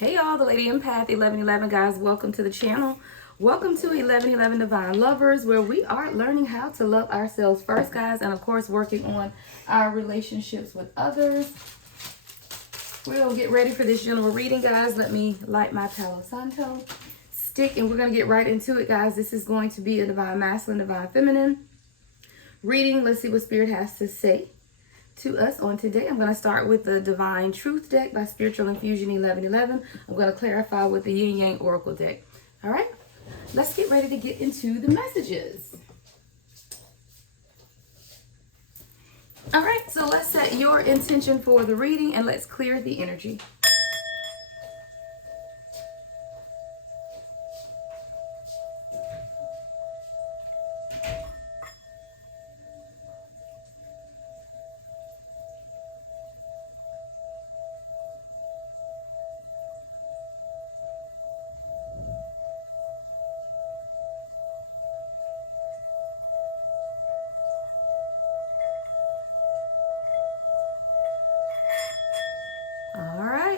Hey y'all, the Lady Empath 1111 guys, welcome to the channel. Welcome to 1111 Divine Lovers, where we are learning how to love ourselves first, guys, and of course working on our relationships with others. We'll get ready for this general reading, guys. Let me light my Palo Santo stick and we're going to get right into it, guys. This is going to be a Divine Masculine, Divine Feminine reading. Let's see what Spirit has to say to us on today. I'm going to start with the Divine Truth deck by Spiritual Infusion 1111. I'm going to clarify with the Yin Yang Oracle deck. All right, let's get ready to get into the messages. All right, so let's set your intention for the reading and let's clear the energy.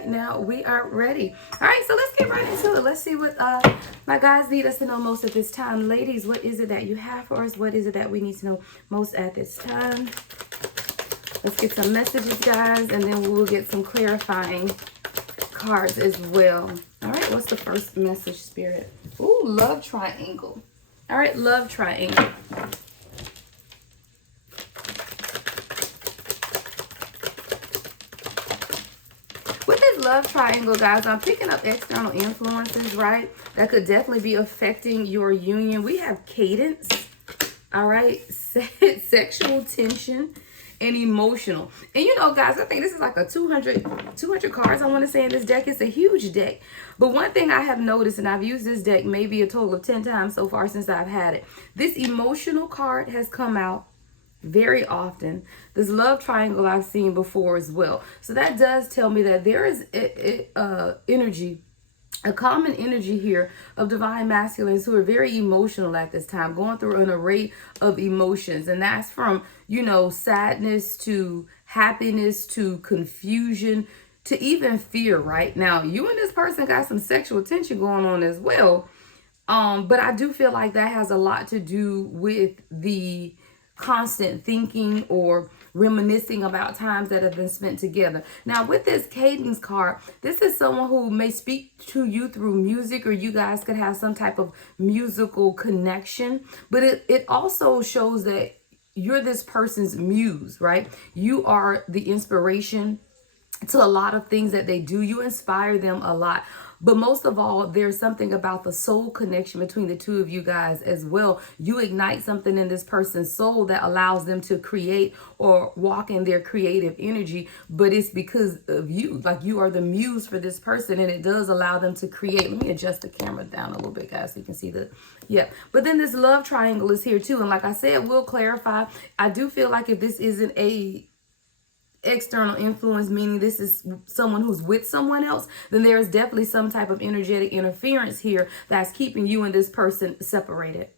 Now we are ready. All right, so let's get right into it. Let's see what my guys need us to know most at this time. Ladies, what is it that you have for us? What is it that we need to know most at this time? Let's get some messages, guys, and then we'll get some clarifying cards as well. All right, what's the first message, Spirit? Ooh, love triangle. All right, love triangle. Love triangle, guys, I'm picking up external influences, right? That could definitely be affecting your union. We have cadence, all right, sexual tension, and emotional. And you know, guys, I think this is like a 200 cards, I want to say, in this deck. It's a huge deck. But one thing I have noticed, and I've used this deck maybe a total of 10 times so far since I've had it, this emotional card has come out very often. This love triangle I've seen before as well. So that does tell me that there is energy, a common energy here of divine masculines who are very emotional at this time, going through an array of emotions. And that's from, you know, sadness to happiness to confusion to even fear, right? Now, you and this person got some sexual tension going on as well. But I do feel like that has a lot to do with the constant thinking or reminiscing about times that have been spent together. Now, with this cadence card, this is someone who may speak to you through music, or you guys could have some type of musical connection. But it also shows that you're this person's muse, right? You are the inspiration to a lot of things that they do. You inspire them a lot. But most of all, there's something about the soul connection between the two of you guys as well. You ignite something in this person's soul that allows them to create or walk in their creative energy. But it's because of you. Like, you are the muse for this person, and it does allow them to create. Let me adjust the camera down a little bit, guys, so you can see the, yeah. But then this love triangle is here too. And like I said, we'll clarify. I do feel like if this isn't a external influence, meaning this is someone who's with someone else, then there is definitely some type of energetic interference here that's keeping you and this person separated.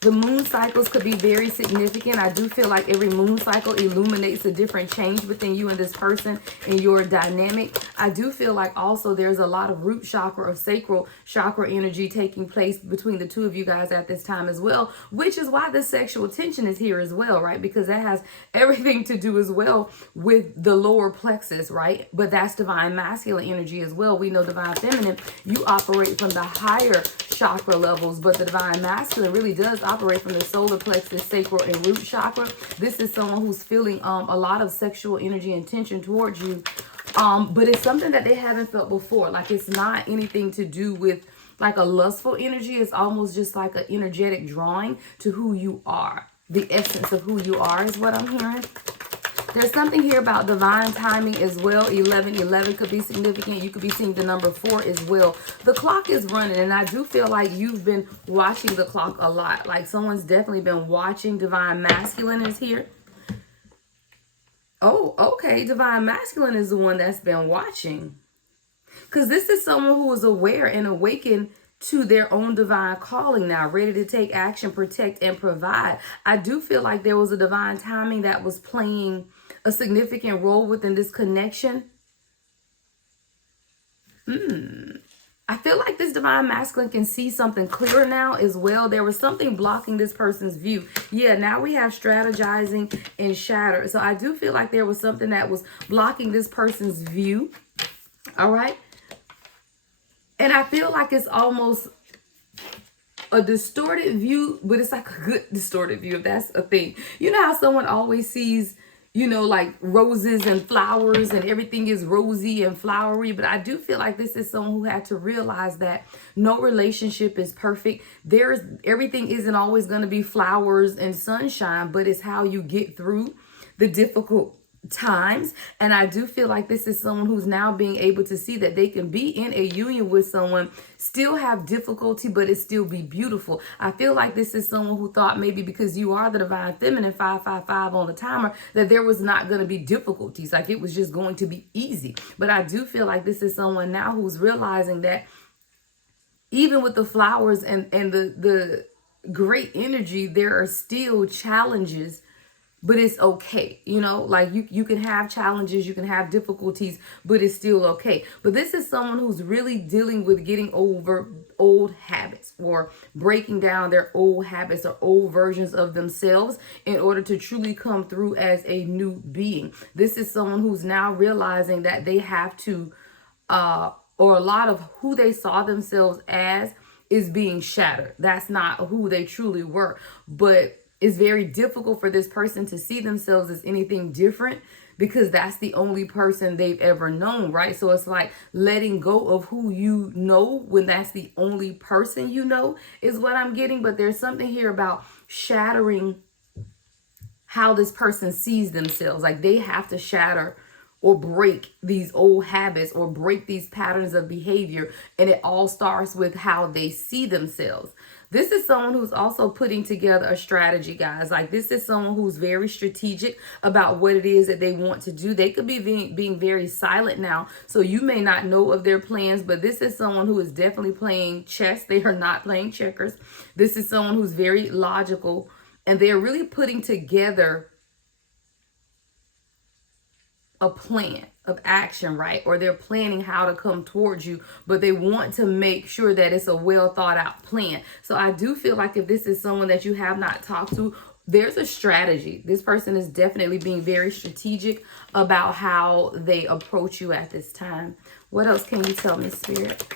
The moon cycles could be very significant. I do feel like every moon cycle illuminates a different change within you and this person and your dynamic. I do feel like also there's a lot of root chakra or sacral chakra energy taking place between the two of you guys at this time as well, which is why the sexual tension is here as well, right? Because that has everything to do as well with the lower plexus, right? But that's divine masculine energy as well. We know divine feminine, you operate from the higher chakra levels, but the divine masculine really does operate from the solar plexus, sacral, and root chakra. This is someone who's feeling a lot of sexual energy and tension towards you, but it's something that they haven't felt before. Like, it's not anything to do with like a lustful energy. It's almost just like an energetic drawing to who you are. The essence of who you are is what I'm hearing. There's something here about divine timing as well. 1111 could be significant. You could be seeing the number 4 as well. The clock is running, and I do feel like you've been watching the clock a lot. Like, someone's definitely been watching. Divine masculine is here. Oh, okay. Divine masculine is the one that's been watching. Because this is someone who is aware and awakened to their own divine calling now, ready to take action, protect, and provide. I do feel like there was a divine timing that was playing a significant role within this connection. I feel like this divine masculine can see something clearer now as well. There was something blocking this person's view. Yeah, now we have strategizing and shatter. So I do feel like there was something that was blocking this person's view. All right. And I feel like it's almost a distorted view, but it's like a good distorted view, if that's a thing. You know how someone always sees, you know, like roses and flowers and everything is rosy and flowery. But I do feel like this is someone who had to realize that no relationship is perfect. Everything isn't always going to be flowers and sunshine, but it's how you get through the difficult times. And I do feel like this is someone who's now being able to see that they can be in a union with someone, still have difficulty, but it still be beautiful. I feel like this is someone who thought maybe because you are the divine feminine 555 on the timer, that there was not going to be difficulties, like it was just going to be easy. But I do feel like this is someone now who's realizing that even with the flowers and the great energy, there are still challenges. But it's okay, you know, like you can have challenges, you can have difficulties, but it's still okay. But this is someone who's really dealing with getting over old habits or breaking down their old habits or old versions of themselves in order to truly come through as a new being. This is someone who's now realizing that they have to, or a lot of who they saw themselves as is being shattered. That's not who they truly were. But it's very difficult for this person to see themselves as anything different because that's the only person they've ever known, right? So it's like letting go of who you know when that's the only person you know is what I'm getting. But there's something here about shattering how this person sees themselves. Like they have to shatter or break these old habits or break these patterns of behavior. And it all starts with how they see themselves. This is someone who's also putting together a strategy, guys. Like this is someone who's very strategic about what it is that they want to do. They could be being very silent now, so you may not know of their plans, but this is someone who is definitely playing chess. They are not playing checkers. This is someone who's very logical, and they're really putting together a plan of action, right? Or they're planning how to come towards you, but they want to make sure that it's a well thought out plan. So I do feel like if this is someone that you have not talked to, there's a strategy. This person is definitely being very strategic about how they approach you at this time. What else can you tell me, Spirit?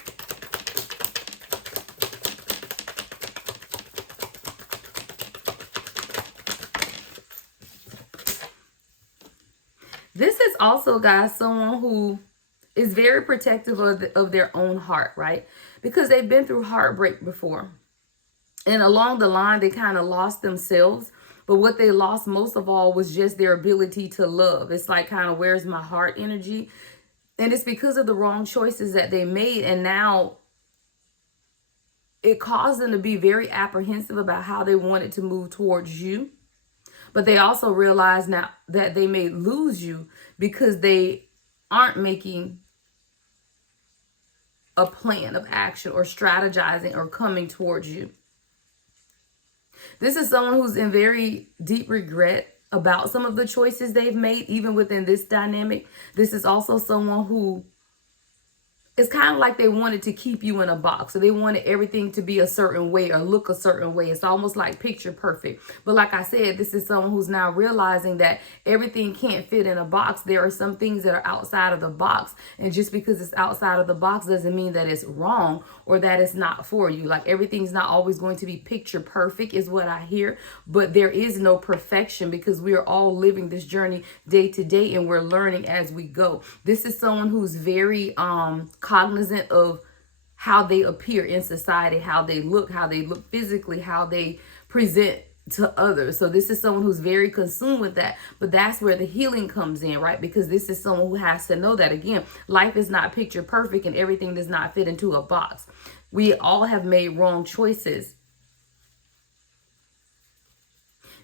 This is also, guys, someone who is very protective of their own heart, right? Because they've been through heartbreak before. And along the line, they kind of lost themselves. But what they lost most of all was just their ability to love. It's like kind of where's my heart energy? And it's because of the wrong choices that they made. And now it caused them to be very apprehensive about how they wanted to move towards you. But they also realize now that they may lose you because they aren't making a plan of action or strategizing or coming towards you. This is someone who's in very deep regret about some of the choices they've made, even within this dynamic. This is also someone who it's kind of like they wanted to keep you in a box. So they wanted everything to be a certain way or look a certain way. It's almost like picture perfect. But like I said, this is someone who's now realizing that everything can't fit in a box. There are some things that are outside of the box. And just because it's outside of the box doesn't mean that it's wrong or that it's not for you. Like everything's not always going to be picture perfect is what I hear. But there is no perfection because we are all living this journey day to day and we're learning as we go. This is someone who's very cognizant of how they appear in society, how they look physically, how they present to others. So this is someone who's very consumed with that. But that's where the healing comes in, right? Because this is someone who has to know that, again, life is not picture perfect and everything does not fit into a box. We all have made wrong choices.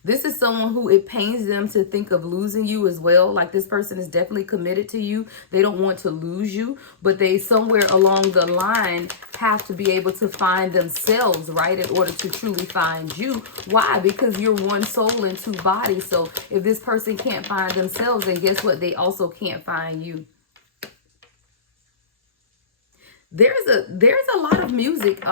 This is someone who it pains them to think of losing you as well. Like this person is definitely committed to you. They don't want to lose you, but they somewhere along the line have to be able to find themselves, right? In order to truly find you. Why? Because you're one soul and two bodies. So if this person can't find themselves, then guess what? They also can't find you. there's a lot of music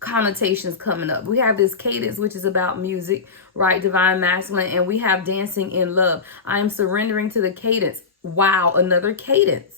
connotations coming up. We have this cadence, which is about music, right? Divine masculine. And we have dancing in love. I am surrendering to the cadence. Wow, another cadence.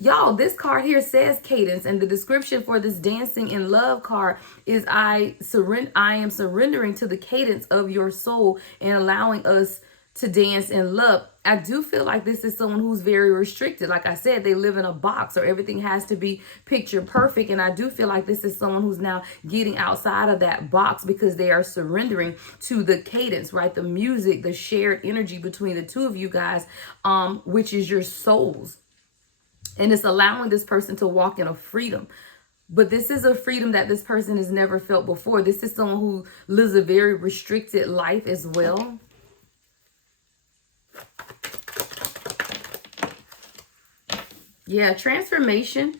Y'all, this card here says cadence, and the description for this dancing in love card is I am surrendering to the cadence of your soul and allowing us to dance in love. I do feel like this is someone who's very restricted. Like I said, they live in a box, or everything has to be picture perfect. And I do feel like this is someone who's now getting outside of that box because they are surrendering to the cadence, right? The music, the shared energy between the two of you guys, which is your souls. And it's allowing this person to walk in a freedom. But this is a freedom that this person has never felt before. This is someone who lives a very restricted life as well. Yeah, transformation.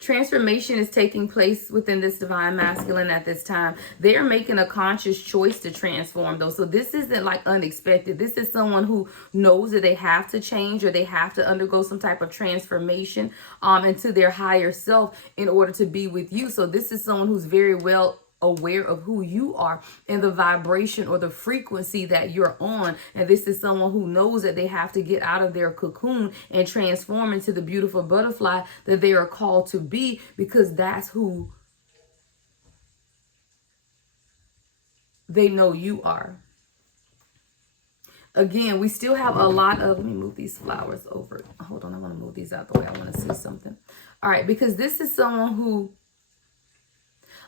Transformation is taking place within this divine masculine at this time. They're making a conscious choice to transform, though. So this isn't like unexpected. This is someone who knows that they have to change, or they have to undergo some type of transformation into their higher self in order to be with you. So this is someone who's very well aware of who you are and the vibration or the frequency that you're on. And this is someone who knows that they have to get out of their cocoon and transform into the beautiful butterfly that they are called to be, because that's who they know you are. Again, we still have a lot of, let me move these flowers over. Hold on, I want to move these out the way. I want to see something. All right, because this is someone who,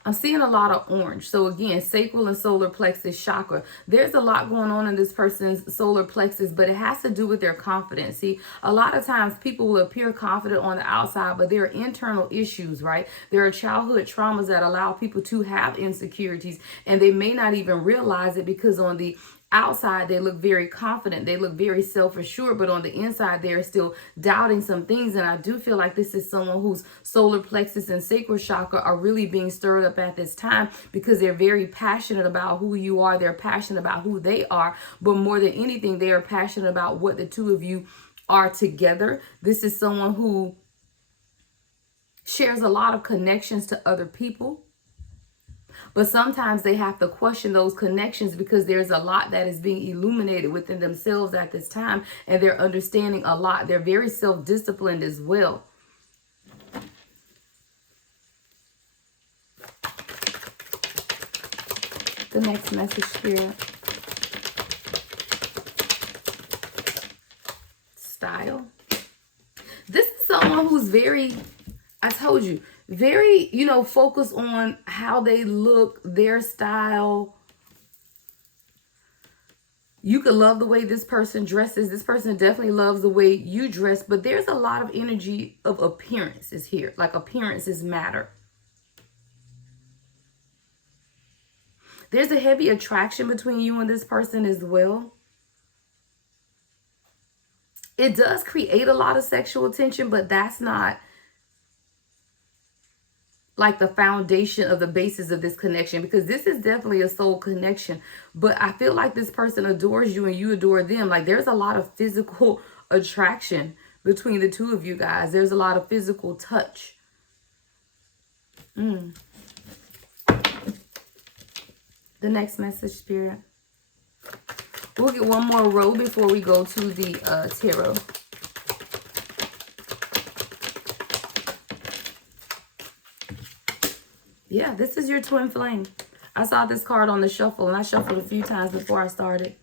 I'm seeing a lot of orange. So again, sacral and solar plexus chakra. There's a lot going on in this person's solar plexus, but it has to do with their confidence. See, a lot of times people will appear confident on the outside, but there are internal issues, right? There are childhood traumas that allow people to have insecurities, and they may not even realize it, because on the outside they look very confident, they look very self-assured, but on the inside they're still doubting some things. And I do feel like this is someone whose solar plexus and sacral chakra are really being stirred up at this time, because they're very passionate about who you are. They're passionate about who they are, but more than anything, they are passionate about what the two of you are together. This is someone who shares a lot of connections to other people. But sometimes they have to question those connections, because there's a lot that is being illuminated within themselves at this time, and they're understanding a lot. They're very self-disciplined as well. The next message, Spirit. Style. This is someone who's very, I told you, very, focused on how they look, their style. You could love the way this person dresses. This person definitely loves the way you dress, but there's a lot of energy of appearances here. Like, appearances matter. There's a heavy attraction between you and this person as well. It does create a lot of sexual tension, but that's not like the foundation of the basis of this connection, because this is definitely a soul connection. But I feel like this person adores you and you adore them. Like, there's a lot of physical attraction between the two of you guys. There's a lot of physical touch. The next message, Spirit. We'll get one more row before we go to the tarot. Yeah, this is your twin flame. I saw this card on the shuffle, and I shuffled a few times before I started.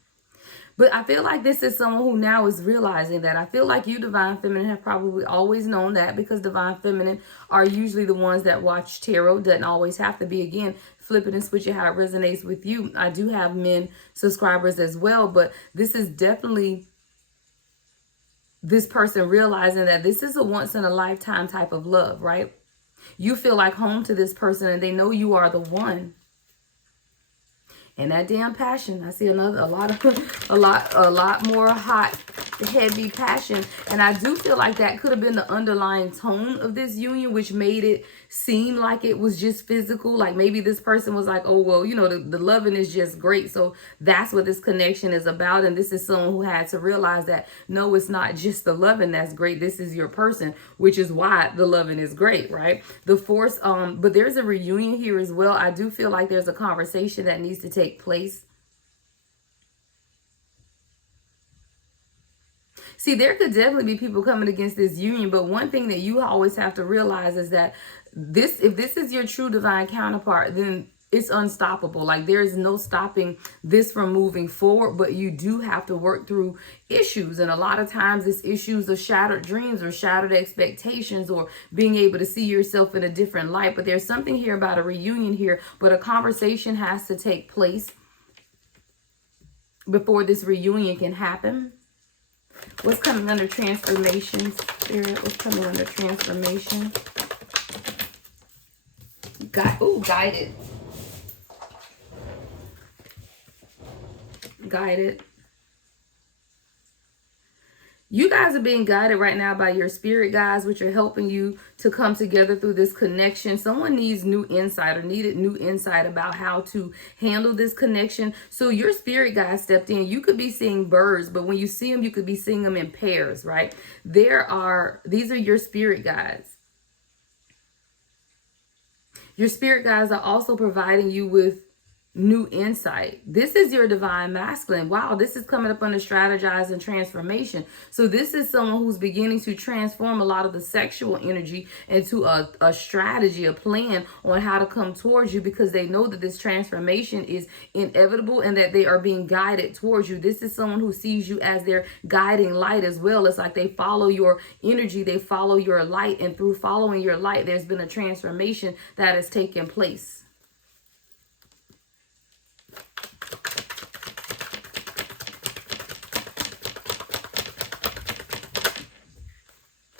But I feel like this is someone who now is realizing that. I feel like you, Divine Feminine, have probably always known that, because Divine Feminine are usually the ones that watch tarot. Doesn't always have to be. Again, flip it and switch it how it resonates with you. I do have men subscribers as well, but this is definitely this person realizing that this is a once-in-a-lifetime type of love, right? You feel like home to this person, and they know you are the one. And that damn passion. I see a lot more hot heavy passion. And I do feel like that could have been the underlying tone of this union, which made it seem like it was just physical. Like maybe this person was like, oh, well, you know, the loving is just great. So that's what this connection is about. And this is someone who had to realize that, no, it's not just the loving that's great. This is your person, which is why the loving is great, right? The force, but there's a reunion here as well. I do feel like there's a conversation that needs to take place. See, there could definitely be people coming against this union, but one thing that you always have to realize is that if this is your true divine counterpart, then it's unstoppable. Like there is no stopping this from moving forward, but you do have to work through issues. And a lot of times it's issues of shattered dreams or shattered expectations or being able to see yourself in a different light. But there's something here about a reunion here, but a conversation has to take place before this reunion can happen. What's coming under transformation, Spirit? What's coming under transformation? Guided. Guided. You guys are being guided right now by your spirit guides, which are helping you to come together through this connection. Someone needs new insight or needed new insight about how to handle this connection. So your spirit guide stepped in. You could be seeing birds, but when you see them, you could be seeing them in pairs, right? These are your spirit guides. Your spirit guides are also providing you with new insight. This is your divine masculine. Wow, this is coming up under strategize and transformation. So this is someone who's beginning to transform a lot of the sexual energy into a strategy, a plan on how to come towards you, because they know that this transformation is inevitable and that they are being guided towards you. This is someone who sees you as their guiding light as well. It's like they follow your energy, they follow your light, and through following your light, there's been a transformation that has taken place.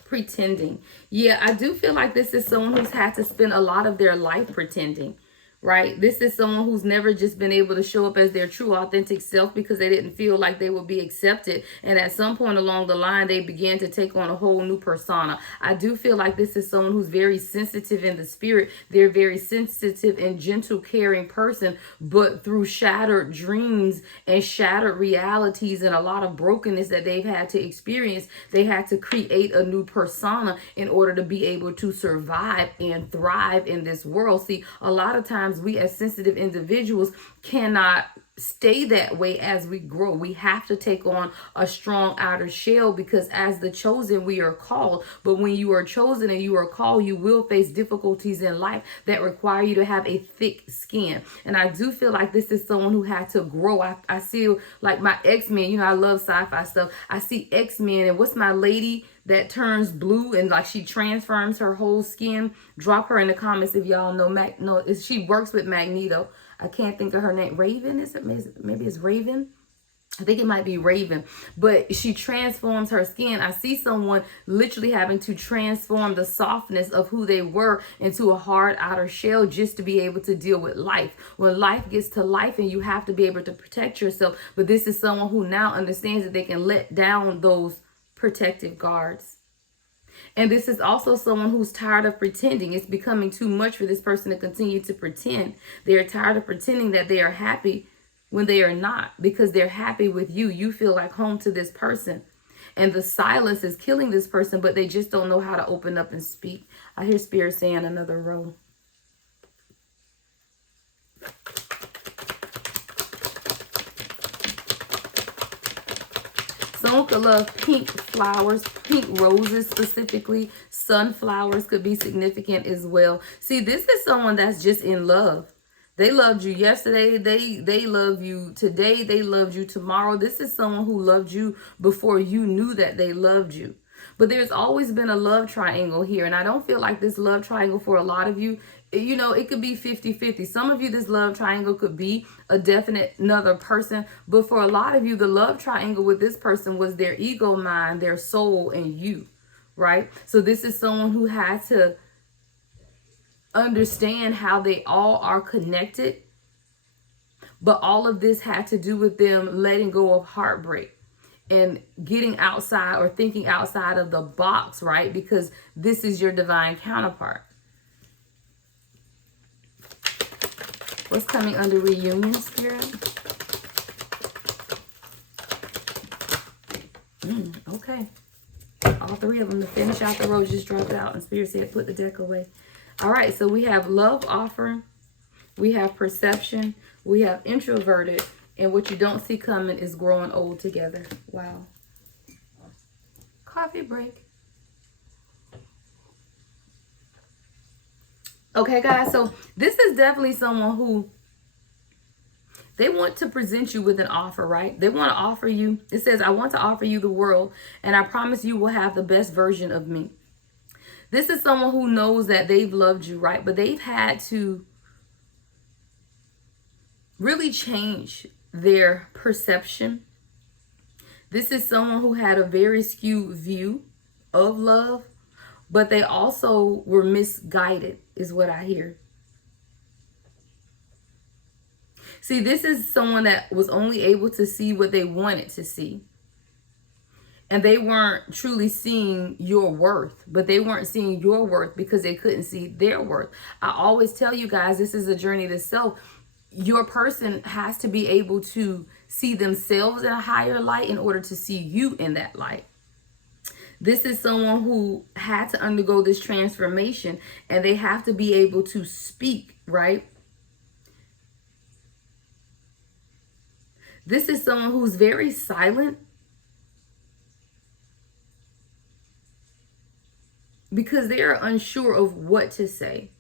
Pretending. Yeah, I do feel like this is someone who's had to spend a lot of their life pretending, right? This is someone who's never just been able to show up as their true authentic self because they didn't feel like they would be accepted. And at some point along the line, they began to take on a whole new persona. I do feel like this is someone who's very sensitive in the spirit. They're very sensitive and gentle, caring person, but through shattered dreams and shattered realities and a lot of brokenness that they've had to experience, they had to create a new persona in order to be able to survive and thrive in this world. See, a lot of times we as sensitive individuals cannot stay that way as we grow. We have to take on a strong outer shell because as the chosen, we are called. But when you are chosen and you are called, you will face difficulties in life that require you to have a thick skin. And I do feel like this is someone who had to grow. I see like my X-Men, you know, I love sci-fi stuff. I see X-Men, and what's my lady that turns blue and like she transforms her whole skin? Drop her in the comments if y'all know. She works with Magneto. I can't think of her name. Raven, is it? Maybe it's Raven. I think it might be Raven, but she transforms her skin. I see someone literally having to transform the softness of who they were into a hard outer shell just to be able to deal with life. When life gets to life and you have to be able to protect yourself. But this is someone who now understands that they can let down those protective guards. And this is also someone who's tired of pretending. It's becoming too much for this person to continue to pretend. They are tired of pretending that they are happy when they are not, because they're happy with you. You feel like home to this person. And the silence is killing this person, but they just don't know how to open up and speak. I hear Spirit saying another row. Someone could love pink flowers, pink roses specifically. Sunflowers could be significant as well. See, this is someone that's just in love. They loved you yesterday. They love you today. They loved you tomorrow. This is someone who loved you before you knew that they loved you. But there's always been a love triangle here. And I don't feel like this love triangle for a lot of you, you know, it could be 50-50. Some of you, this love triangle could be a definite another person. But for a lot of you, the love triangle with this person was their ego mind, their soul, and you, right? So this is someone who had to understand how they all are connected. But all of this had to do with them letting go of heartbreak. and getting outside or thinking outside of the box, right? Because this is your divine counterpart. What's coming under reunion, Spirit? Okay. All three of them to finish out the row just dropped out, and Spirit said put the deck away. All right, so we have love offer, we have perception, we have introverted, and what you don't see coming is growing old together. Wow. Coffee break. Okay, guys, so this is definitely someone who they want to present you with an offer, right? They want to offer you, it says, I want to offer you the world, and I promise you will have the best version of me. This is someone who knows that they've loved you, right? But they've had to really change their perception. This is someone who had a very skewed view of love, but they also were misguided, is what I hear. See, this is someone that was only able to see what they wanted to see. And they weren't truly seeing your worth, but they weren't seeing your worth because they couldn't see their worth. I always tell you guys, this is a journey to self. Your person has to be able to see themselves in a higher light in order to see you in that light. This is someone who had to undergo this transformation, and they have to be able to speak, right? This is someone who's very silent because they are unsure of what to say.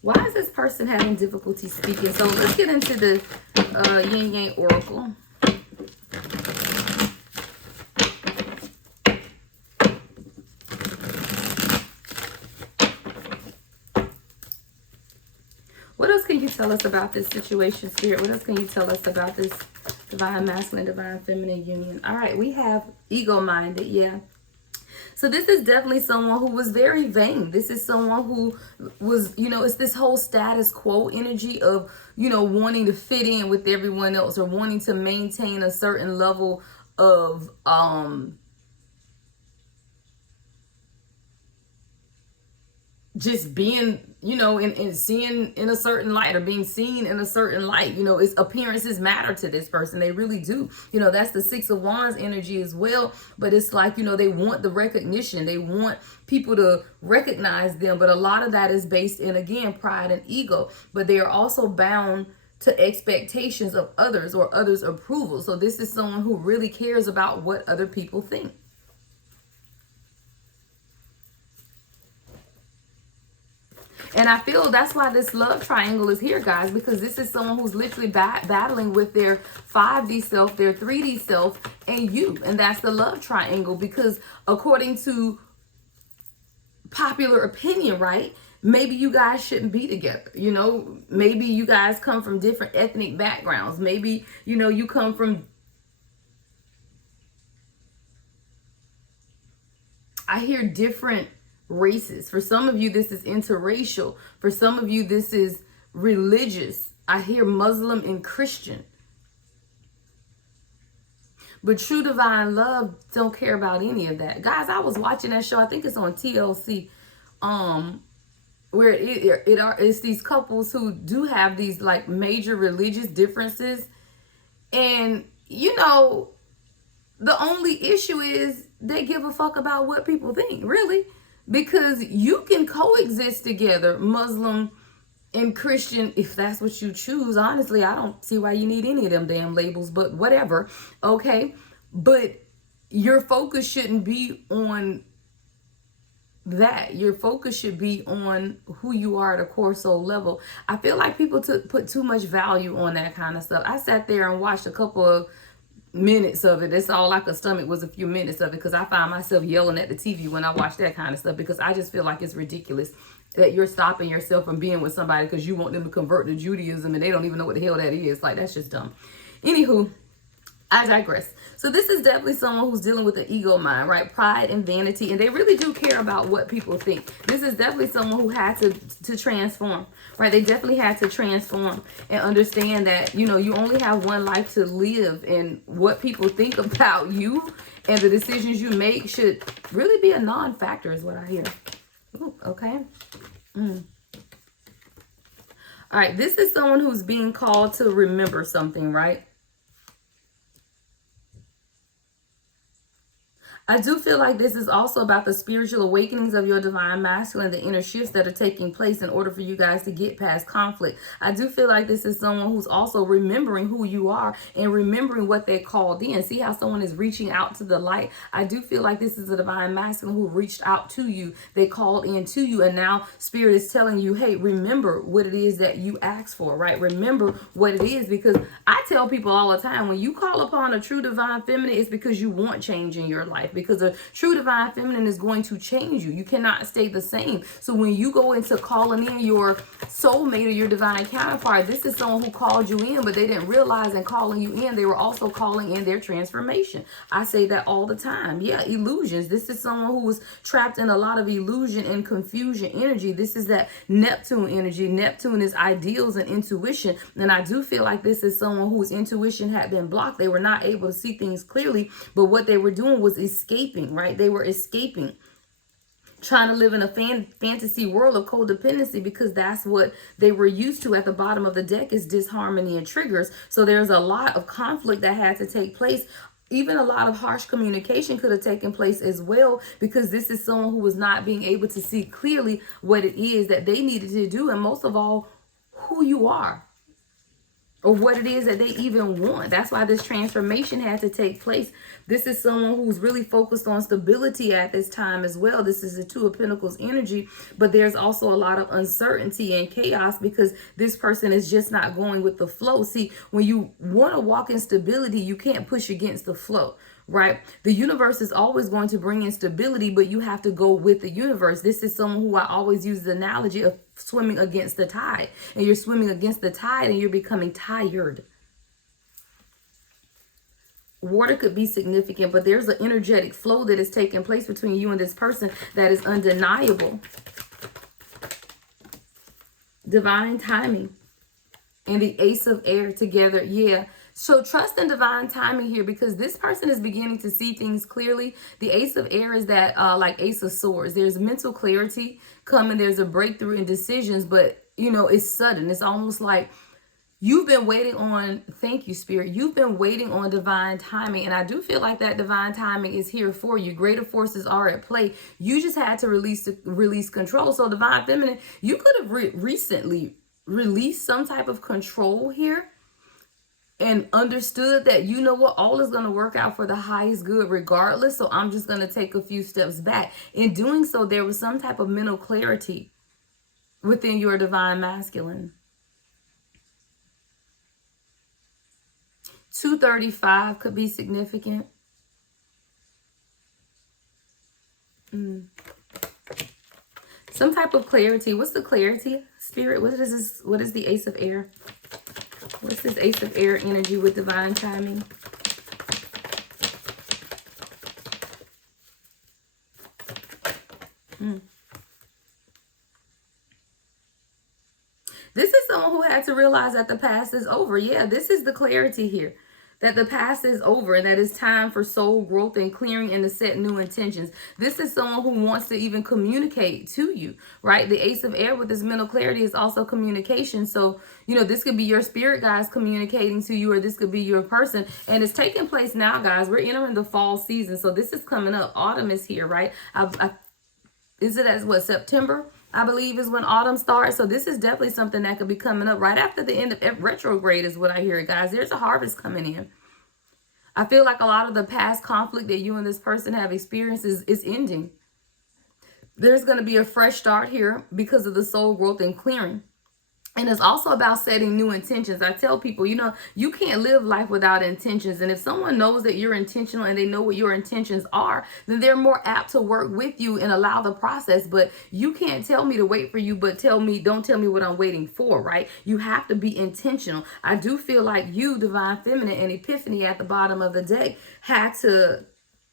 Why is this person having difficulty speaking? So let's get into the Yin Yang Oracle. What else can you tell us about this situation, Spirit? What else can you tell us about this divine masculine, divine feminine union? All right, we have ego-minded, yeah. So this is definitely someone who was very vain. This is someone who was, it's this whole status quo energy of, wanting to fit in with everyone else or wanting to maintain a certain level of, just being, and seeing in a certain light or being seen in a certain light. It's appearances matter to this person. They really do. That's the Six of Wands energy as well. But it's like, they want the recognition. They want people to recognize them. But a lot of that is based in, again, pride and ego. But they are also bound to expectations of others or others' approval. So this is someone who really cares about what other people think. And I feel that's why this love triangle is here, guys, because this is someone who's literally battling with their 5D self, their 3D self, and you. And that's the love triangle, because according to popular opinion, right, maybe you guys shouldn't be together. Maybe you guys come from different ethnic backgrounds. Maybe, you come from, I hear different races. For some of you, this is interracial. For some of you, this is religious. I hear Muslim and Christian. But true divine love don't care about any of that. Guys, I was watching that show. I think it's on TLC. Where it's these couples who do have these like major religious differences. And, the only issue is they give a fuck about what people think, really. Because you can coexist together, Muslim and Christian, if that's what you choose. Honestly, I don't see why you need any of them damn labels, but whatever. Okay. But your focus shouldn't be on that. Your focus should be on who you are at a core soul level. I feel like people put too much value on that kind of stuff. I sat there and watched a couple of minutes of it. That's all I could stomach was a few minutes of it, because I find myself yelling at the TV when I watch that kind of stuff, because I just feel like it's ridiculous that you're stopping yourself from being with somebody because you want them to convert to Judaism and they don't even know what the hell that is. Like, that's just dumb. Anywho, I digress. So this is definitely someone who's dealing with the ego mind, right? Pride and vanity, and they really do care about what people think. This is definitely someone who had to transform, right? They definitely had to transform and understand that, you know, you only have one life to live, and what people think about you and the decisions you make should really be a non-factor is what I hear. Ooh, okay. All right, this is someone who's being called to remember something, right? I do feel like this is also about the spiritual awakenings of your divine masculine, the inner shifts that are taking place in order for you guys to get past conflict. I do feel like this is someone who's also remembering who you are and remembering what they called in. See how someone is reaching out to the light? I do feel like this is a divine masculine who reached out to you. They called in to you, and now spirit is telling you, hey, remember what it is that you asked for, right? Remember what it is, because I tell people all the time, when you call upon a true divine feminine, it's because you want change in your life. Because a true divine feminine is going to change you. You cannot stay the same. So when you go into calling in your soulmate or your divine counterpart, this is someone who called you in, but they didn't realize in calling you in, they were also calling in their transformation. I say that all the time. Yeah, illusions. This is someone who was trapped in a lot of illusion and confusion energy. This is that Neptune energy. Neptune is ideals and intuition. And I do feel like this is someone whose intuition had been blocked. They were not able to see things clearly, but what they were doing was escaping, right? They were escaping, trying to live in a fantasy world of codependency, because that's what they were used to. At the bottom of the deck is disharmony and triggers. So there's a lot of conflict that had to take place. Even a lot of harsh communication could have taken place as well, because this is someone who was not being able to see clearly what it is that they needed to do, and most of all, who you are, or what it is that they even want. That's why this transformation had to take place. This is someone who's really focused on stability at this time as well. This is the Two of Pentacles energy, but there's also a lot of uncertainty and chaos because this person is just not going with the flow. See, when you want to walk in stability, you can't push against the flow, right? The universe is always going to bring in stability, but you have to go with the universe. This is someone who I always use the analogy of swimming against the tide, and you're swimming against the tide and you're becoming tired. Water could be significant, but there's an energetic flow that is taking place between you and this person that is undeniable. Divine timing and the Ace of Air together. Yeah. So trust in divine timing here, because this person is beginning to see things clearly. The Ace of Air is that like Ace of Swords. There's mental clarity coming. There's a breakthrough in decisions, but you know, it's sudden. It's almost like you've been waiting on, thank you, Spirit. You've been waiting on divine timing. And I do feel like that divine timing is here for you. Greater forces are at play. You just had to release control. So divine feminine, you could have recently released some type of control here and understood that, you know what, all is going to work out for the highest good regardless. So I'm just going to take a few steps back. In doing so, there was some type of mental clarity within your divine masculine. 235 could be significant. Some type of clarity. What's the clarity, Spirit? What is this? What is the Ace of Air? What's this Ace of Air energy with divine timing? This is someone who had to realize that the past is over. Yeah, this is the clarity here. That the past is over and that it's time for soul growth and clearing and to set new intentions. This is someone who wants to even communicate to you, right? The Ace of Air with this mental clarity is also communication. So, you know, this could be your spirit guides communicating to you, or this could be your person. And it's taking place now, guys. We're entering the fall season. So this is coming up. Autumn is here, right? Is it as what, September? I believe is when autumn starts. So this is definitely something that could be coming up right after the end of retrograde is what I hear, guys. There's a harvest coming in. I feel like a lot of the past conflict that you and this person have experienced is ending. There's going to be a fresh start here because of the soul growth and clearing. And it's also about setting new intentions. I tell people, you know, you can't live life without intentions. And if someone knows that you're intentional and they know what your intentions are, then they're more apt to work with you and allow the process. But you can't tell me to wait for you, but don't tell me what I'm waiting for, right? You have to be intentional. I do feel like you, Divine Feminine and Epiphany at the bottom of the deck, had to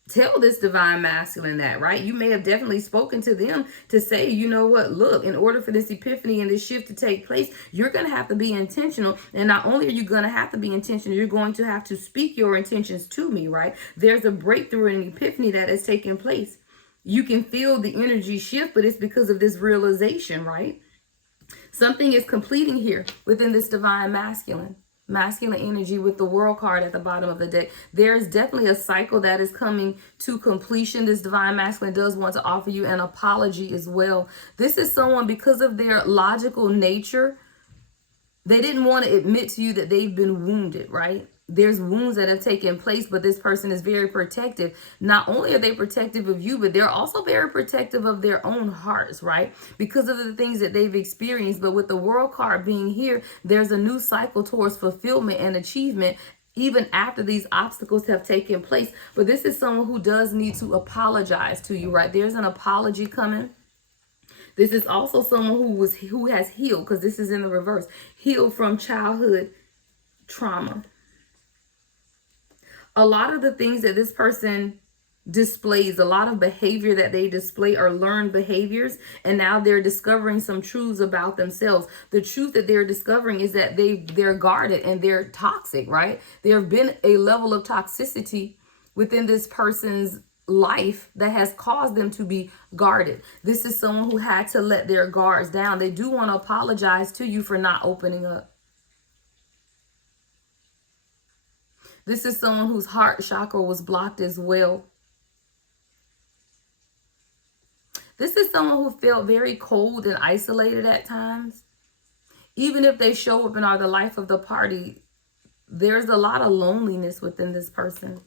tell this divine masculine that, right? You may have definitely spoken to them to say, you know what, look, in order for this epiphany and this shift to take place, you're going to have to be intentional. And not only are you going to have to be intentional, you're going to have to speak your intentions to me, right? There's a breakthrough and an epiphany that has taken place. You can feel the energy shift, but it's because of this realization, right? Something is completing here within this divine masculine energy with the world card at the bottom of the deck. There is definitely a cycle that is coming to completion. This divine masculine does want to offer you an apology as well. This is someone, because of their logical nature, they didn't want to admit to you that they've been wounded, right? There's wounds that have taken place, but this person is very protective. Not only are they protective of you, but they're also very protective of their own hearts, right? Because of the things that they've experienced. But with the world card being here, there's a new cycle towards fulfillment and achievement, even after these obstacles have taken place. But this is someone who does need to apologize to you, right? There's an apology coming. This is also someone who has healed, because this is in the reverse, healed from childhood trauma. A lot of the things that this person displays, a lot of behavior that they display are learned behaviors, and now they're discovering some truths about themselves. The truth that they're discovering is that they're guarded and they're toxic, right? There have been a level of toxicity within this person's life that has caused them to be guarded. This is someone who had to let their guards down. They do want to apologize to you for not opening up. This is someone whose heart chakra was blocked as well. This is someone who felt very cold and isolated at times. Even if they show up and are the life of the party, there's a lot of loneliness within this person.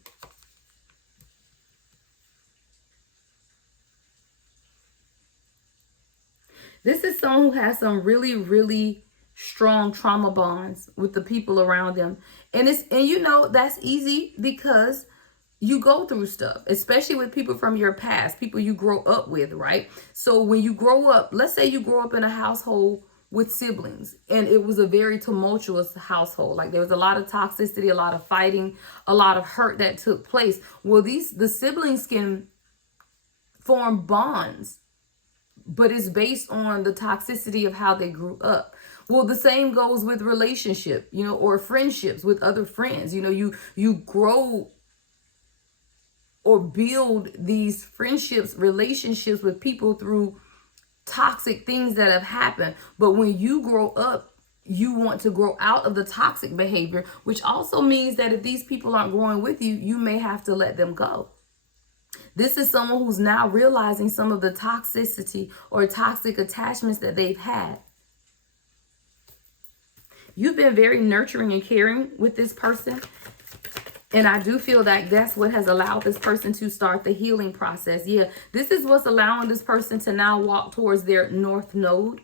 This is someone who has some really, really strong trauma bonds with the people around them. And you know, that's easy because you go through stuff, especially with people from your past, people you grow up with, right? So when you grow up, let's say you grow up in a household with siblings and it was a very tumultuous household. Like there was a lot of toxicity, a lot of fighting, a lot of hurt that took place. Well, the siblings can form bonds, but it's based on the toxicity of how they grew up. Well, the same goes with relationship, you know, or friendships with other friends. You know, you grow or build these friendships, relationships with people through toxic things that have happened. But when you grow up, you want to grow out of the toxic behavior, which also means that if these people aren't growing with you, you may have to let them go. This is someone who's now realizing some of the toxicity or toxic attachments that they've had. You've been very nurturing and caring with this person. And I do feel that that's what has allowed this person to start the healing process. Yeah, this is what's allowing this person to now walk towards their north node,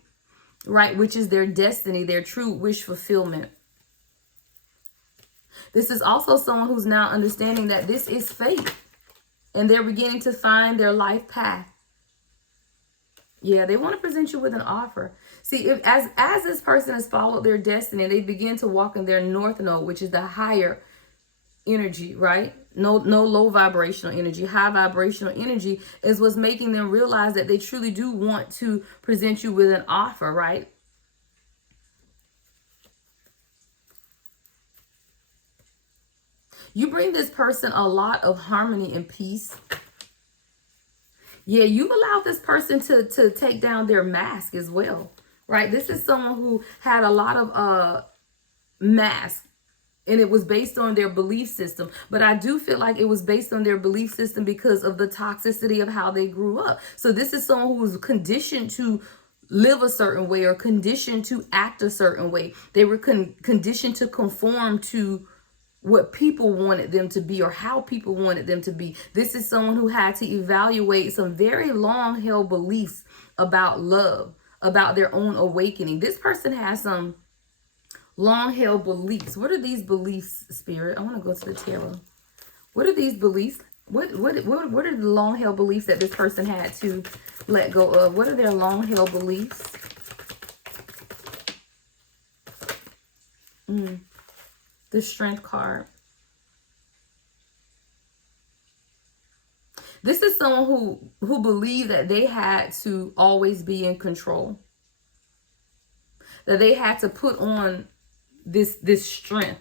right? Which is their destiny, their true wish fulfillment. This is also someone who's now understanding that this is fate. And they're beginning to find their life path. Yeah, they want to present you with an offer. See, as this person has followed their destiny, they begin to walk in their north node, which is the higher energy, right? No low vibrational energy. High vibrational energy is what's making them realize that they truly do want to present you with an offer, right? You bring this person a lot of harmony and peace. Yeah, you've allowed this person to take down their mask as well, right? This is someone who had a lot of mask, and it was based on their belief system. But I do feel like it was based on their belief system because of the toxicity of how they grew up. So this is someone who was conditioned to live a certain way or conditioned to act a certain way. They were conditioned to conform to what people wanted them to be or how people wanted them to be. This is someone who had to evaluate some very long held beliefs about love, about their own awakening. This person has some long-held beliefs. What are these beliefs, Spirit? I want to go to the tarot. What are these beliefs? What are the long-held beliefs that this person had to let go of? What are their long-held beliefs? The Strength card. This is someone who believed that they had to always be in control. That they had to put on this strength.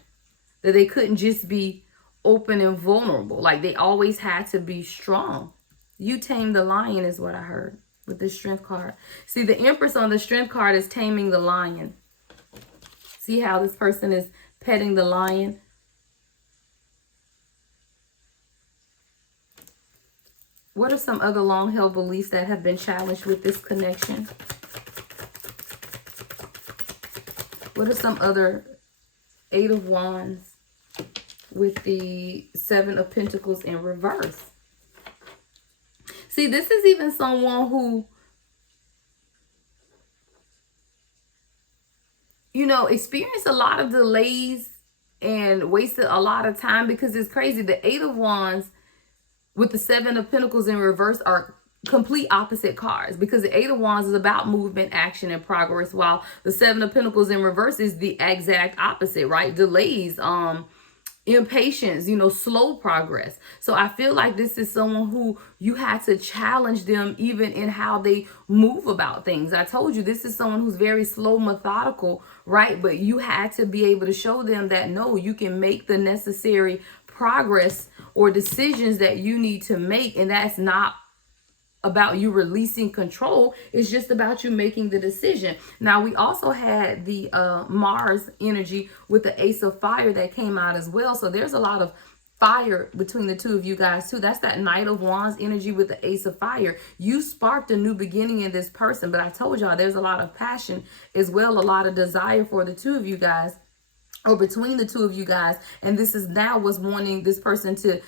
That they couldn't just be open and vulnerable. Like they always had to be strong. You tame the lion is what I heard with the Strength card. See, the Empress on the Strength card is taming the lion. See how this person is petting the lion? What are some other long-held beliefs that have been challenged with this connection? What are some other Eight of Wands with the Seven of Pentacles in reverse? See, this is even someone who, you know, experienced a lot of delays and wasted a lot of time, because it's crazy. The Eight of Wands with the Seven of Pentacles in reverse are complete opposite cards, because the Eight of Wands is about movement, action, and progress, while the Seven of Pentacles in reverse is the exact opposite, right? Delays, impatience, you know, slow progress. So I feel like this is someone who you had to challenge them even in how they move about things. I told you, this is someone who's very slow, methodical, right? But you had to be able to show them that, no, you can make the necessary progress or decisions that you need to make. And that's not about you releasing control. It's just about you making the decision. Now, we also had the Mars energy with the Ace of Fire that came out as well. So there's a lot of fire between the two of you guys too. That's that Knight of Wands energy with the Ace of Fire. You sparked a new beginning in this person, but I told y'all there's a lot of passion as well, a lot of desire for the two of you guys, or between the two of you guys. And this is now what's wanting this person to,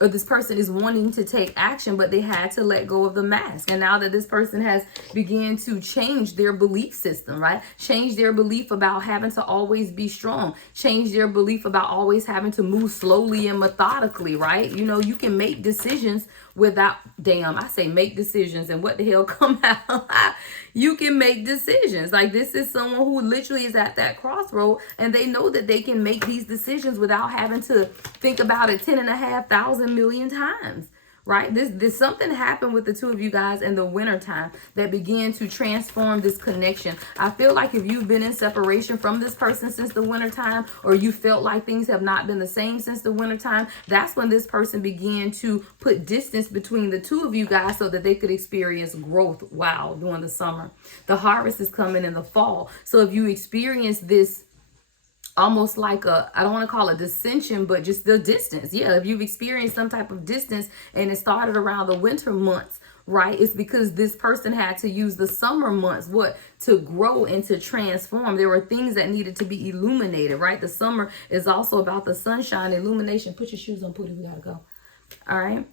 or this person is wanting to take action, but they had to let go of the mask. And now that this person has begun to change their belief system, right? Change their belief about having to always be strong. Change their belief about always having to move slowly and methodically, right? You know, you can make decisions without, damn, I say make decisions, and what the hell come out? You can make decisions. Like, this is someone who literally is at that crossroad, and they know that they can make these decisions without having to think about it 10,500 million times, right? This something happened with the two of you guys in the winter time that began to transform this connection. I feel like if you've been in separation from this person since the winter time, or you felt like things have not been the same since the winter time, that's when this person began to put distance between the two of you guys so that they could experience growth. Wow, during the summer. The harvest is coming in the fall. So if you experience this almost like a, I don't want to call it dissension, but just the distance. Yeah, if you've experienced some type of distance and it started around the winter months, right? It's because this person had to use the summer months, to grow and to transform. There were things that needed to be illuminated, right? The summer is also about the sunshine, illumination. Put your shoes on, Pootie, we gotta go. All right.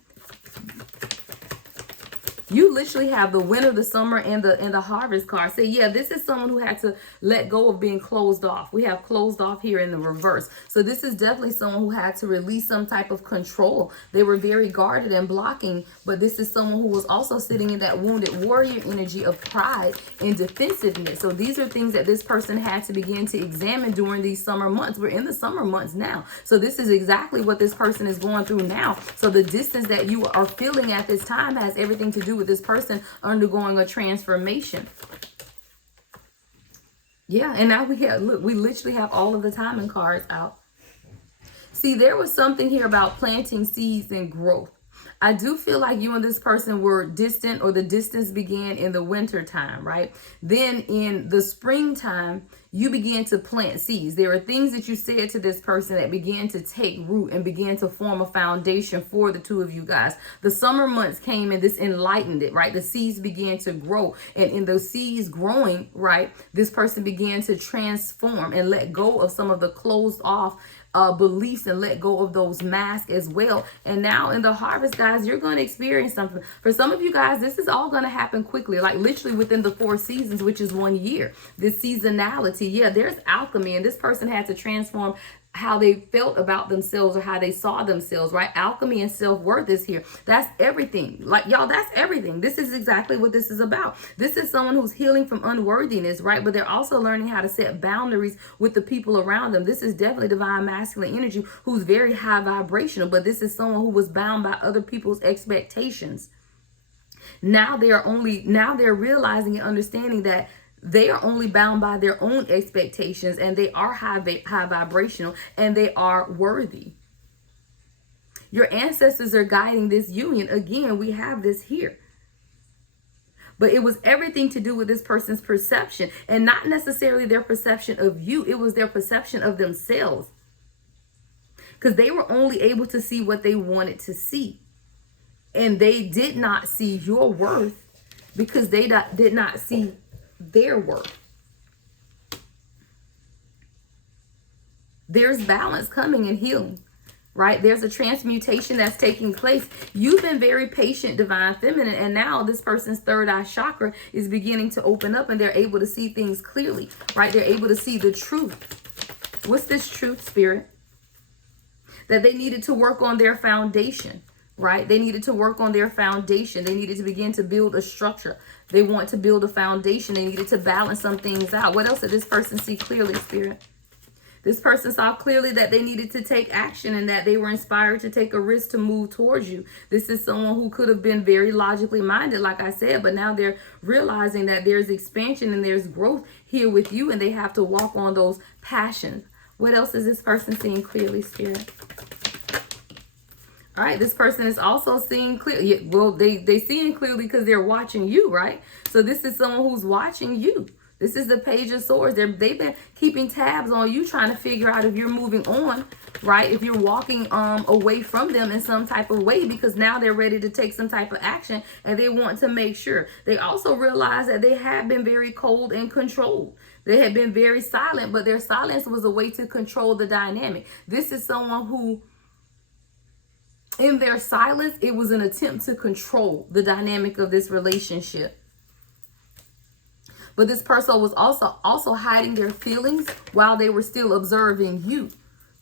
You literally have the winter, the summer, and the harvest card. Say, yeah, this is someone who had to let go of being closed off. We have closed off here in the reverse. So this is definitely someone who had to release some type of control. They were very guarded and blocking, but this is someone who was also sitting in that wounded warrior energy of pride and defensiveness. So these are things that this person had to begin to examine during these summer months. We're in the summer months now. So this is exactly what this person is going through now. So the distance that you are feeling at this time has everything to do with this person undergoing a transformation. Yeah, and now we have, look, we literally have all of the timing cards out. See, there was something here about planting seeds and growth. I do feel like you and this person were distant, or the distance began in the winter time, right? Then in the springtime, You began to plant seeds. There are things that you said to this person that began to take root and began to form a foundation for the two of you guys. The summer months came and this enlightened it, right? The seeds began to grow. And in those seeds growing, right, this person began to transform and let go of some of the closed off beliefs and let go of those masks as well. And now in the harvest, guys, you're going to experience something. For some of you guys, this is all going to happen quickly, like literally within the 4 seasons, which is 1 year. This seasonality, yeah, there's alchemy, and this person had to transform how they felt about themselves or how they saw themselves, right? Alchemy and self-worth is here. That's everything. Like, y'all, that's everything. This is exactly what this is about. This is someone who's healing from unworthiness, right? But they're also learning how to set boundaries with the people around them. This is definitely divine masculine energy who's very high vibrational, but this is someone who was bound by other people's expectations. Now they're realizing and understanding that they are only bound by their own expectations, and they are high vibrational, and they are worthy. Your ancestors are guiding this union. Again, we have this here. But it was everything to do with this person's perception, and not necessarily their perception of you. It was their perception of themselves, because they were only able to see what they wanted to see. And they did not see your worth because they did not see their worth. There's balance coming and healing, right? There's a transmutation that's taking place. You've been very patient, divine feminine, and now this person's third eye chakra is beginning to open up, and they're able to see things clearly, right? They're able to see the truth. What's this truth, Spirit? That they needed to work on their foundation, right? They needed to work on their foundation. They needed to begin to build a structure. They want to build a foundation. They needed to balance some things out. What else did this person see clearly, Spirit? This person saw clearly that they needed to take action and that they were inspired to take a risk to move towards you. This is someone who could have been very logically minded, like I said, but now they're realizing that there's expansion and there's growth here with you, and they have to walk on those passions. What else is this person seeing clearly, Spirit? All right, this person is also seeing clearly. Well, they seeing clearly because they're watching you, right? So this is someone who's watching you. This is the Page of Swords. They've been keeping tabs on you, trying to figure out if you're moving on, right? If you're walking away from them in some type of way, because now they're ready to take some type of action, and they want to make sure. They also realize that they have been very cold and controlled. They had been very silent, but their silence was a way to control the dynamic. This is someone who, in their silence, it was an attempt to control the dynamic of this relationship. But this person was also hiding their feelings while they were still observing you,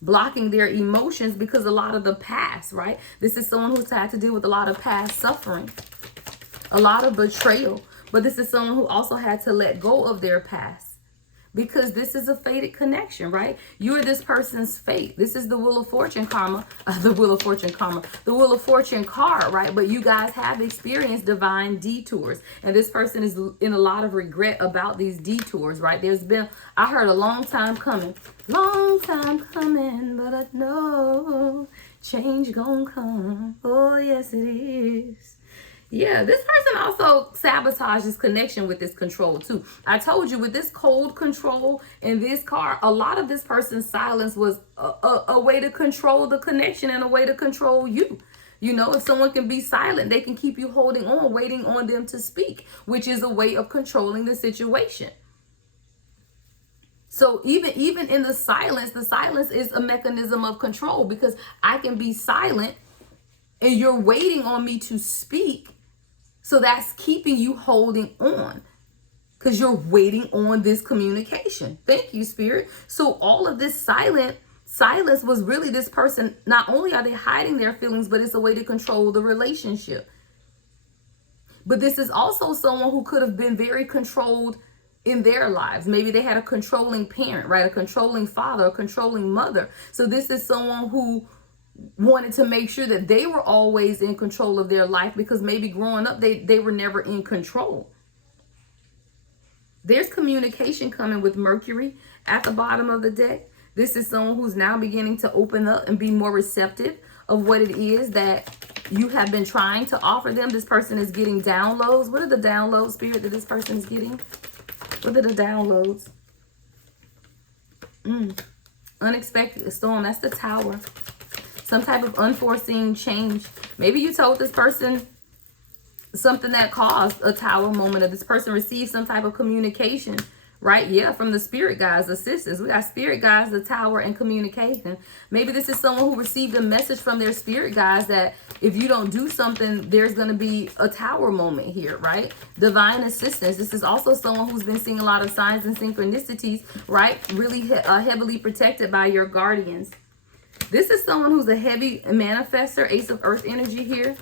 blocking their emotions because a lot of the past, right? This is someone who's had to deal with a lot of past suffering, a lot of betrayal. But this is someone who also had to let go of their past, because this is a fated connection, right? You are this person's fate. This is the Wheel of Fortune karma, the Wheel of Fortune card, right? But you guys have experienced divine detours, and this person is in a lot of regret about these detours, right? I heard a long time coming, but I know change gonna come. Oh, yes, it is. Yeah, this person also sabotages connection with this control too. I told you, with this cold control in this card, a lot of this person's silence was a way to control the connection and a way to control you. You know, if someone can be silent, they can keep you holding on, waiting on them to speak, which is a way of controlling the situation. So even in the silence is a mechanism of control, because I can be silent and you're waiting on me to speak. So that's keeping you holding on, because you're waiting on this communication. Thank you, Spirit. So all of this silence was really this person. Not only are they hiding their feelings, but it's a way to control the relationship. But this is also someone who could have been very controlled in their lives. Maybe they had a controlling parent, right? A controlling father, a controlling mother. So this is someone who wanted to make sure that they were always in control of their life, because maybe growing up they were never in control. There's communication coming with Mercury at the bottom of the deck. This is someone who's now beginning to open up and be more receptive of what it is that you have been trying to offer them. This person is getting downloads. What are the downloads, Spirit, that this person is getting? What are the downloads? Unexpected storm. That's the Tower. Some type of unforeseen change. Maybe you told this person something that caused a Tower moment, or this person received some type of communication, right? Yeah, from the spirit guides, assistants. We got spirit guides, the Tower, and communication. Maybe this is someone who received a message from their spirit guides that if you don't do something, there's going to be a Tower moment here, right? Divine assistance. This is also someone who's been seeing a lot of signs and synchronicities, right? Really heavily protected by your guardians. This is someone who's a heavy manifester, Ace of Earth energy here.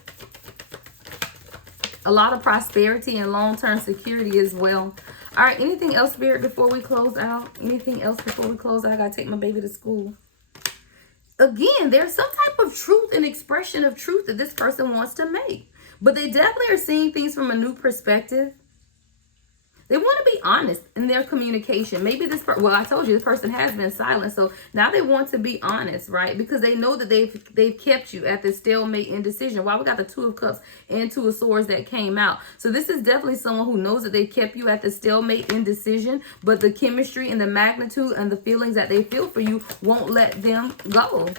A lot of prosperity and long-term security as well. All right, anything else, Spirit, before we close out? Anything else before we close out? I got to take my baby to school. Again, there's some type of truth and expression of truth that this person wants to make. But they definitely are seeing things from a new perspective. They want to be honest in their communication. Maybe this person, well, I told you this person has been silent. So now they want to be honest, right? Because they know that they've kept you at this stalemate indecision. Wow, we got the Two of Cups and Two of Swords that came out. So this is definitely someone who knows that they've kept you at the stalemate indecision, but the chemistry and the magnitude and the feelings that they feel for you won't let them go.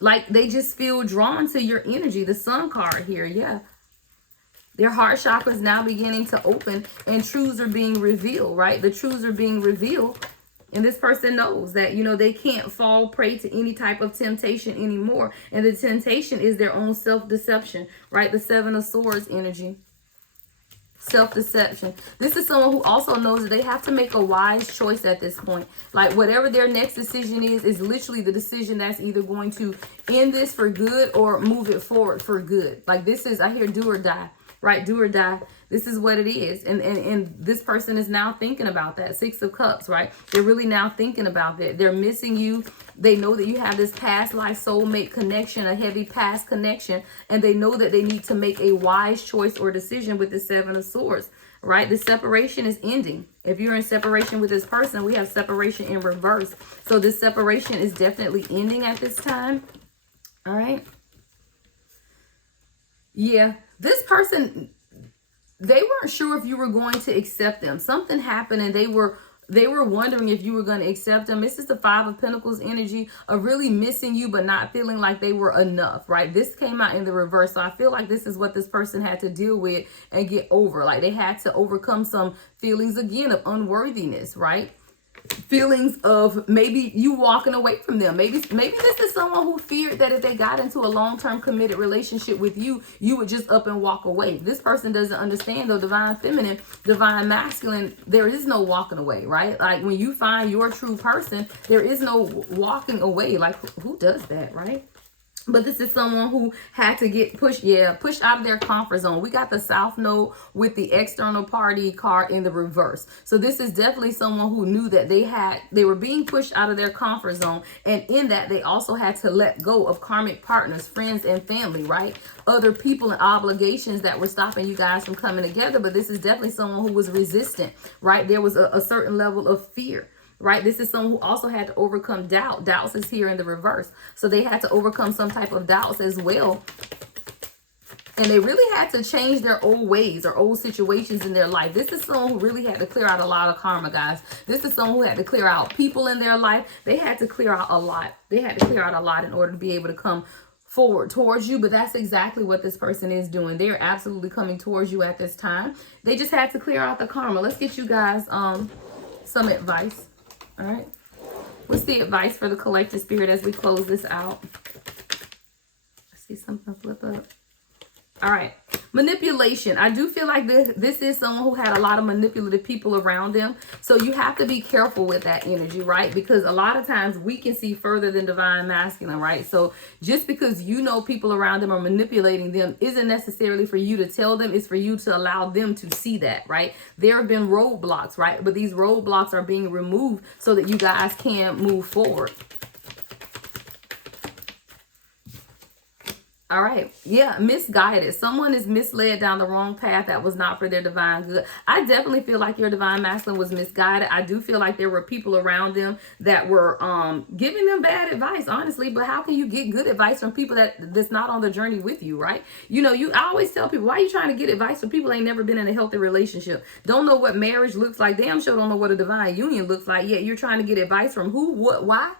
Like they just feel drawn to your energy. The Sun card here, yeah. Their heart chakra is now beginning to open and truths are being revealed, right? The truths are being revealed. And this person knows that, you know, they can't fall prey to any type of temptation anymore. And the temptation is their own self-deception, right? The Seven of Swords energy. Self-deception. This is someone who also knows that they have to make a wise choice at this point. Like whatever their next decision is literally the decision that's either going to end this for good or move it forward for good. Like this is, I hear do or die. Right? Do or die. This is what it is. And this person is now thinking about that. Six of Cups, right? They're really now thinking about that. They're missing you. They know that you have this past life soulmate connection, a heavy past connection. And they know that they need to make a wise choice or decision with the Seven of Swords, right? The separation is ending. If you're in separation with this person, we have separation in reverse. So this separation is definitely ending at this time. All right. Yeah. This person, they weren't sure if you were going to accept them. Something happened and they were wondering if you were going to accept them. This is the Five of Pentacles energy of really missing you but not feeling like they were enough, right? This came out in the reverse. So I feel like this is what this person had to deal with and get over. Like they had to overcome some feelings again of unworthiness, right? Feelings of maybe you walking away from them. Maybe this is someone who feared that if they got into a long-term committed relationship with you, you would just up and walk away. This person doesn't understand though, divine feminine, divine masculine, there is no walking away, right? Like when you find your true person, there is no walking away. Like who does that, right? But this is someone who had to get pushed out of their comfort zone. We got the South Node with the external party card in the reverse. So this is definitely someone who knew that they were being pushed out of their comfort zone. And in that, they also had to let go of karmic partners, friends, and family, right? Other people and obligations that were stopping you guys from coming together. But this is definitely someone who was resistant, right? There was a certain level of fear. Right? This is someone who also had to overcome doubt. Doubts is here in the reverse. So they had to overcome some type of doubts as well. And they really had to change their old ways or old situations in their life. This is someone who really had to clear out a lot of karma, guys. This is someone who had to clear out people in their life. They had to clear out a lot. They had to clear out a lot in order to be able to come forward towards you. But that's exactly what this person is doing. They're absolutely coming towards you at this time. They just had to clear out the karma. Let's get you guys some advice. All right. What's the advice for the collective spirit as we close this out? I see something flip up. All right. Manipulation. I do feel like this is someone who had a lot of manipulative people around them. So you have to be careful with that energy, right? Because a lot of times we can see further than divine masculine, right? So just because you know people around them are manipulating them isn't necessarily for you to tell them. It's for you to allow them to see that, right? There have been roadblocks, right? But these roadblocks are being removed so that you guys can move forward. All right. Yeah, misguided. Someone is misled down the wrong path that was not for their divine good. I definitely feel like your divine masculine was misguided. I do feel like there were people around them that were giving them bad advice, honestly. But how can you get good advice from people that's not on the journey with you, right? You know, I always tell people, why are you trying to get advice from people that ain't never been in a healthy relationship? Don't know what marriage looks like. Damn sure don't know what a divine union looks like. Yet you're trying to get advice from who, what, why?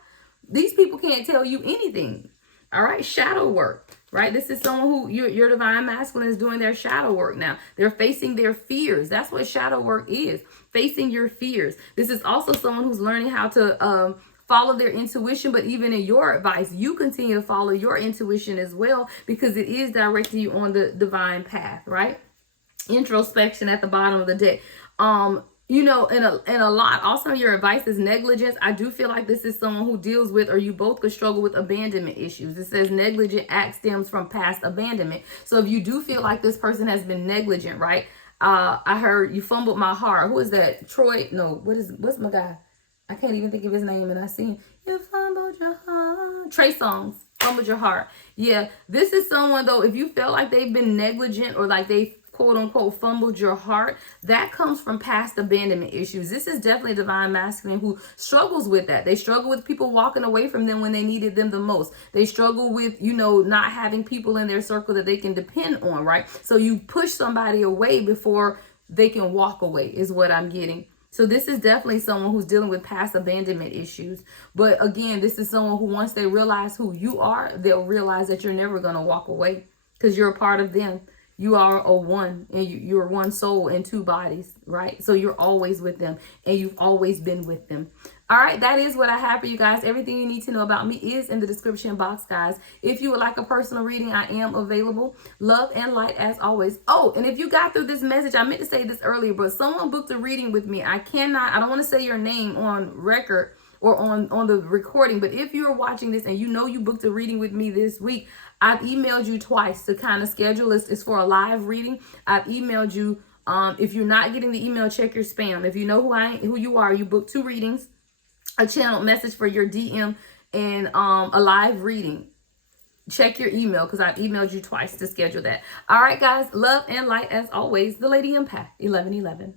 These people can't tell you anything. All right, shadow work, right? This is someone who your divine masculine is doing their shadow work now. They're facing their fears. That's what shadow work is, facing your fears. This is also someone who's learning how to follow their intuition, but even in your advice, you continue to follow your intuition as well, because it is directing you on the divine path, right? Introspection at the bottom of the deck. You know, in a lot, also your advice is negligence. I do feel like this is someone who deals with, or you both could struggle with abandonment issues. It says negligent act stems from past abandonment. So if you do feel like this person has been negligent, right? I heard you fumbled my heart. Who is that? Troy? No, what's my guy? I can't even think of his name, and I seen you fumbled your heart. Trey Songz, fumbled your heart. Yeah, this is someone though, if you felt like they've been negligent or like they quote unquote fumbled your heart, that comes from past abandonment issues. This is definitely a divine masculine who struggles with that. They struggle with people walking away from them when they needed them the most. They struggle with, you know, not having people in their circle that they can depend on, right? So you push somebody away before they can walk away is what I'm getting. So this is definitely someone who's dealing with past abandonment issues. But again, this is someone who, once they realize who you are, they'll realize that you're never going to walk away because you're a part of them. You are a one, and you're one soul in two bodies, right? So you're always with them, and you've always been with them. All right, that is what I have for you guys. Everything you need to know about me is in the description box, guys. If you would like a personal reading, I am available. Love and light as always. Oh, and if you got through this message, I meant to say this earlier, but someone booked a reading with me. I don't want to say your name on record or on the recording, but if you're watching this and you know you booked a reading with me this week, I've emailed you twice to kind of schedule. It's for a live reading. I've emailed you. If you're not getting the email, check your spam. If you know who you are, you booked 2 readings, a channel message for your DM, and a live reading. Check your email because I've emailed you twice to schedule that. All right, guys. Love and light as always. The Lady Empath 1111.